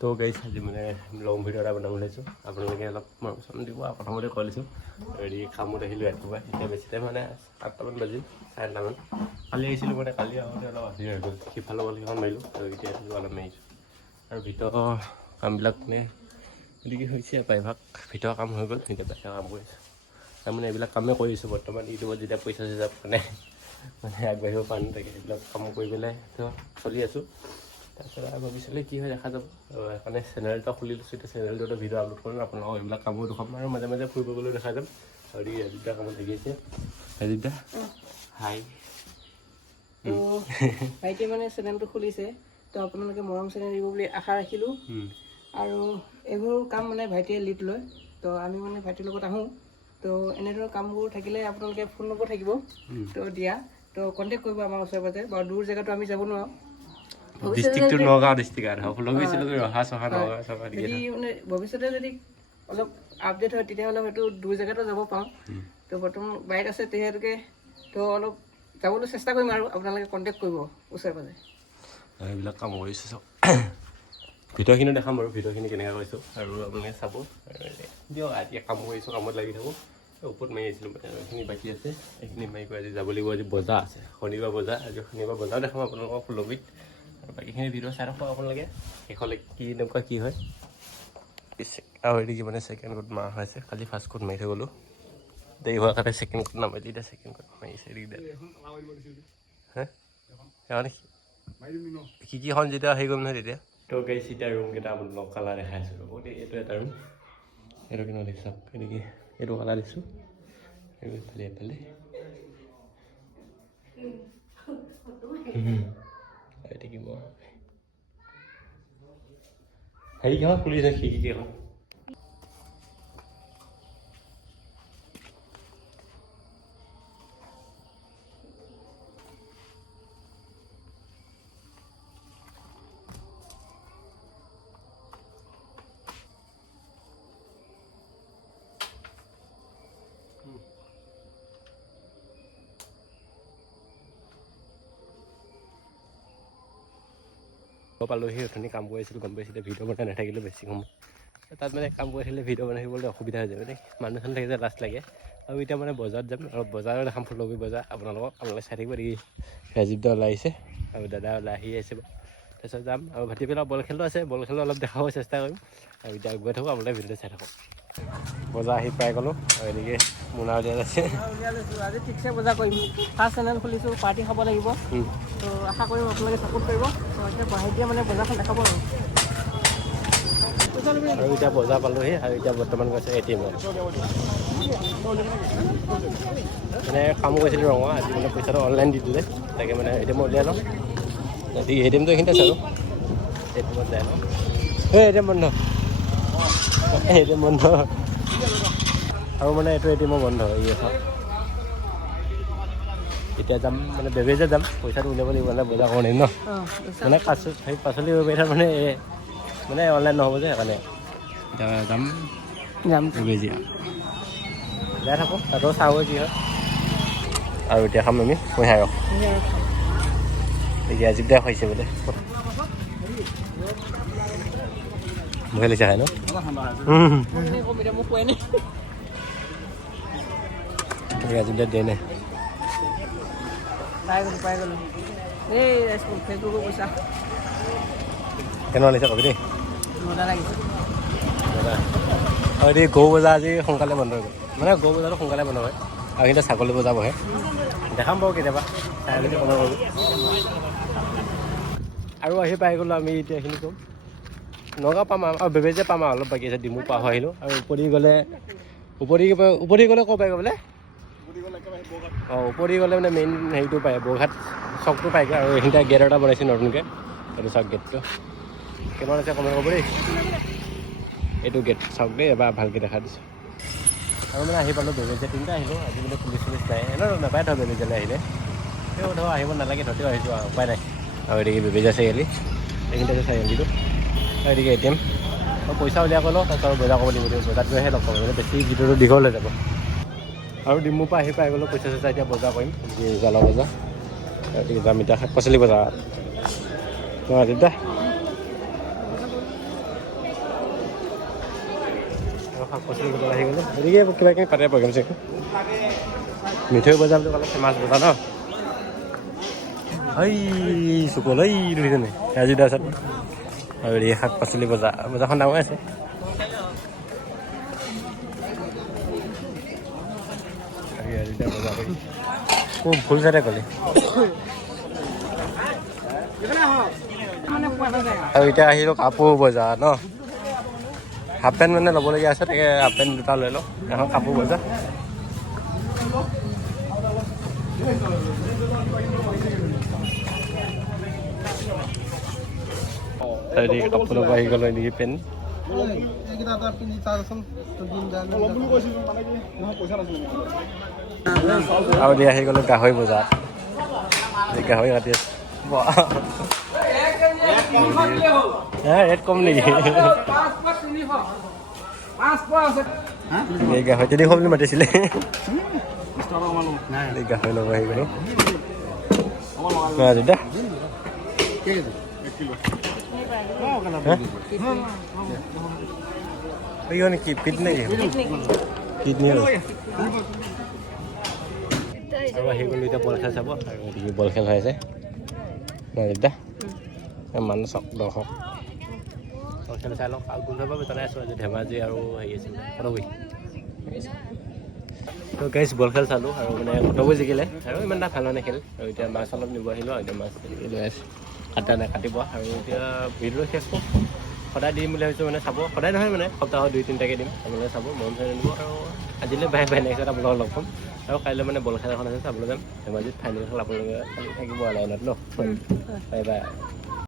তো গাইছ আজি মানে লং ভিডিঅ' এটা বনাব লৈছোঁ আপোনালোকে অলপ মৰম চৰম দিব প্ৰথমতে কৈ লৈছোঁ হেৰি কামত আহিলোঁ ৰাতিপুৱা এতিয়া বেছি টাইম মানে 8টামান বাজিল 8:30মান কালি আহিছিলোঁ মানে কালি আহোঁতে অলপ আহি হৈ গ'ল সিফালৰ বলকেইখন মাৰিলোঁ আৰু এতিয়া অলপ মাৰিছোঁ আৰু ভিতৰৰ কামবিলাক মানে গতিকে হৈছে প্ৰায়ভাগ ভিতৰৰ কাম হৈ গ'ল এতিয়া বাহিৰৰ কাম কৰিছোঁ তাৰমানে এইবিলাক কামেই কৰিছোঁ বৰ্তমান ইউটিউবত যেতিয়া পইচা চইচা মানে আগবাঢ়িব পৰা নাথাকে সেইবিলাক কাম কৰি পেলাই তো চলি আছোঁ তাৰপিছত আৰু ভৱিষ্যতে কি হয় দেখা যাব সেইকাৰণে চেনেল এটা খুলি লৈছোঁ এতিয়া চেনেলটোতে ভিডিঅ' আপলোড কৰিম আপোনালোকক এইবিলাক কামো দেখাম আৰু মাজে মাজে ফুৰিব গ'লেও দেখা যাম আৰু ৰাজিতা কামত লাগি আছে ৰাজিতা হাই তো ভাইটিয়ে মানে চেনেলটো খুলিছে তো আপোনালোকে মৰম চেনেল দিব বুলি আশা ৰাখিলোঁ আৰু এইবোৰ কাম মানে ভাইটিয়ে লিড লয় তো আমি মানে ভাইটিৰ লগত আহোঁ তো এনেধৰণৰ কামবোৰ থাকিলে আপোনালোকে ফোন নম্বৰ থাকিব তো দিয়া তো কণ্টেক্ট কৰিব আমাৰ ওচৰে পাজৰে বাৰু দূৰ জেগাটো আমি যাব নোৱাৰোঁ ডিষ্ট্ৰিক্টটো নগাঁও ডিষ্ট্ৰিক্ট আৰু সকলো গৈছিলোঁ ৰহা চহা নগাঁও চহা যদি মানে ভৱিষ্যতে যদি অলপ আপডেট হয় তেতিয়াহ'লে হয়তো দূৰ জেগাতো যাব পাৰোঁ তো বৰ্তমান বাইক আছে তেতিয়ালৈকে তো অলপ যাবলৈ চেষ্টা কৰিম আৰু আপোনালোকে কণ্টেক্ট কৰিব ওচৰে পাজৰে এইবিলাক কাম কৰিছোঁ চব ভিডিঅ'খিনি দেখাম বাৰু ভিডিঅ'খিনি কেনেকৈ কৰিছোঁ আৰু আপোনালোকে চাব দিয়ক এতিয়া কাম কৰিছোঁ কামত লাগি থাকোঁ ওপৰত মাৰি আহিছিলোঁ মানে এইখিনি বাকী আছে এইখিনি মাৰি কৰি আজি যাব লাগিব আজি বজাৰ আছে শনিবাৰ বজাৰ আজি শনিবাৰ বজাৰ দেখাম আপোনালোকক ফুলবিত আৰু বাকীখিনি ভিডিঅ' চাই ৰাখোঁ আপোনালোকে শেষলৈ কি এনেকুৱা কি হয় আৰু এদিকে মানে ছেকেণ্ড কোড মাৰা হৈছে খালি ফাৰ্ষ্ট কোড মাৰি থৈ গ'লোঁ দেৰি হোৱাৰ কাৰণে ছেকেণ্ড কোড নামাৰিলোঁ এতিয়া ছেকেণ্ড কোড মাৰিছে হে কি যেতিয়া হেৰি কৰিম নহয় তেতিয়া তো গাইছ এতিয়া ৰুমকেইটা আপোনালোকক কালাৰ দেখাইছোঁ ৰ'ব দেই এইটো এটা ৰুম এইটো কিন্তু দেখিছোঁ এনেকৈ এইটো কালাৰ দিছোঁ এইফালে এইফালে থাকিব হেৰিকেইখন খুলিছে খিৰিকীকেইখন পালোহি অথনি কাম কৰি আছিলোঁ গম পাইছিলোঁ ভিডিঅ' বনাই নাথাকিলোঁ বেছি সময় তাত মানে কাম কৰি থাকিলে ভিডিঅ' বনাই থাকিবলৈ অসুবিধা হৈ যায় মানে মানুহ চানুহ থাকিলে লাজ লাগে আৰু এতিয়া মানে বজাৰত যাম আৰু বজাৰত দেখাম ফুলবি বজাৰ আপোনালোকে চাই থাকিব দেখি ৰাজীৱ দা ওলাই আহিছে আৰু দাদা ওলাই আহি আছে তাৰপিছত যাম আৰু ভাটিবেলা বল খেলো আছে বল খেলো অলপ দেখাব চেষ্টা কৰিম আৰু এতিয়া গৈ থাকোঁ আপোনালোকে ভিডিঅ'টো চাই থাকক বজাৰ আহি পাই গ'লোঁ আৰু এনেকৈ মোনা উলিয়াই আছে আজি ঠিকছে বজাৰ কৰিম ফাৰ্ষ্ট চেনেল খুলিছোঁ পাৰ্টি খাব লাগিব তো আশা কৰিম আপোনালোকে ছাপোৰ্ট কৰিব তো এতিয়া ভাইটিয়ে মানে বজাৰখন দেখাব আৰু এতিয়া বজাৰ পালোহি আৰু এতিয়া বৰ্তমান গৈছে ATM-ত মানে কাম কৰিছিলোঁ ৰঙা আজি মানে পইচাটো অনলাইন দি দিলে তাকে মানে ATM উলিয়াই লওঁ যদি ATM-টো এইখিনিতে আছে আৰু ATM-ত যায় ন ATM বন্ধ ATM বন্ধ আৰু মানে এইটো ATM বন্ধ এতিয়া যাম মানে বেবেজে যাম পইচাটো উলিয়াব লাগিব মানে বজাৰ কৰিব ন মানে পাচলি বেবেজা মানে অনলাইন নহ'ব যে সেইকাৰণে এতিয়া যাম বেবেজিয়া যাই থাকোঁ তাতো চাব কি হয় আৰু এতিয়া খাম আমি কুঁহিয়াৰ ৰস এতিয়া আজিবদাই খাইছে বোলে ভয় লাগিছে খাই ন আজিবদাই দিয়ে নাই পাই গ'লো এই ফেচবুকৰ পইচা কেনেকুৱা লাগিছে কবি দেই মজা লাগিছে আৰু এতিয়া গৰু বজাৰ আজি সোনকালে বন্ধ হৈ গ'ল মানে গৰু বজাৰটো সোনকালে বন্ধ হয় আৰু কিন্তু ছাগলী বজাৰ বহে দেখাম বাৰু কেতিয়াবা চাই মেলি বন্ধ কৰোঁ আৰু আহি পাই গ'লোঁ আমি এতিয়া এইখিনি ক'ম নগাঁও পাম আৰু বেবেজীয়া পাম আৰু অলপ বাকী আছে ডিমু পাৰ হৈ আহিলোঁ আৰু উপৰি গ'লে ক'ৰ পাই বোলে অঁ উপৰি গ'লে মানে মেইন হেৰিটো পায় বৰঘাট চকটো পায়গৈ আৰু এইখিনিতে গেট এটা বনাইছে নতুনকৈ এইটো চাওক গেটটো কেইমান আছে কমেণ্ট কৰিব দেই এইটো গেট চাওক দেই এবাৰ ভালকৈ দেখা দিছোঁ আৰু মানে আহি পালোঁ বেবেজীয়া তিনিটা আহিলোঁ আজি মানে পুলিচ নাই নাপায় ধৰ বেবেজীয়ালৈ আহিলে সেই ধৰ আহিব নালাগে ধৰতেও আহিছোঁ আৰু উপায় নাই আৰু এদিকে বেবেজীয়া চাৰিআলি এইখিনিতে আছে চাৰিআলিটো আৰু এদিকে ATM আৰু পইচা উলিয়াই গ'লোঁ তাৰপিছত বজাৰ কৰিব লাগিব বজাৰত গৈহে লগ পাব মানে বেছি ভিডিঅ'টো দীঘল হৈ যাব আৰু ডিমুৰ পৰা আহি পাই গ'লোঁ পইচা চইচা এতিয়া বজাৰ কৰিম জ্বালা বজাৰ যাম এতিয়া শাক পাচলি বজাৰ আজিতা শাক পাচলি বজাৰ আহি গ'লোঁ গতিকে কিবা কিবি পাতে প্ৰগ্ৰেম চাগে মিঠৈ বজাৰ বুলি ক'লে ফেমাছ বজাৰ ন এই চুকল এই দেখিছেনে ৰাজু দাৰ ওচৰত আৰু এই শাক পাচলি বজাৰখন ডাঙৰ আছে খুব ভুল চাইডে ক'লে আৰু এতিয়া আহিলোঁ কাপোৰ বজাৰ ন হাফ পেণ্ট মানে ল'বলগীয়া আছে তাকে হাফ পেণ্ট দুটা লৈ লওঁ এখন কাপোৰ বজাৰ কাপোৰ ল'ব আহি গ'লো নেকি পেণ্ট আৰু দি আহি গ'লো গাহৰি বজাৰ গাহৰি কাটি আছে ৰেট কম নেকি এই গাহৰি 300 বুলি মাতিছিলে গাহৰি ল'ব আহি গ'লো দাদা কি কিডনি কিডনি আৰু আহি গ'লো এতিয়া বল খেল চাব আৰু এদিকে বল খেল হৈ আছে দাদা মানুহ চাওক দৰ্শক বল খেল চাই লওক আৰু গোন্ধ পাব জনাই আছোঁ আজি ধেমাজি আৰু হেৰি আছিল কটগুৰি তো গাইজ বল খেল চালোঁ আৰু মানে কটগুৰি জিকিলে আৰু ইমান এটা ভাল হোৱা নেখেল আৰু এতিয়া মাছ অলপ নিব আহিলোঁ আৰু এতিয়া মাছ লৈ আছোঁ কাটিব আৰু এতিয়া ভিডিঅ' শেষ কৰোঁ সদায় দিম বুলি ভাবিছোঁ মানে চাব সদায় নহয় মানে সপ্তাহত 2-3টাকৈ দিম আপোনালোকে চাব মন চাই নিব আৰু আজিলৈ বাই নেক্সট আপোনালোকক লগ পাম আৰু কাইলৈ মানে বল খেল এখন আছে চাবলৈ যাম ধেমাজিত ফাইনেল খেল আপোনালোকে থাকিব লাইনত ন বাই বাই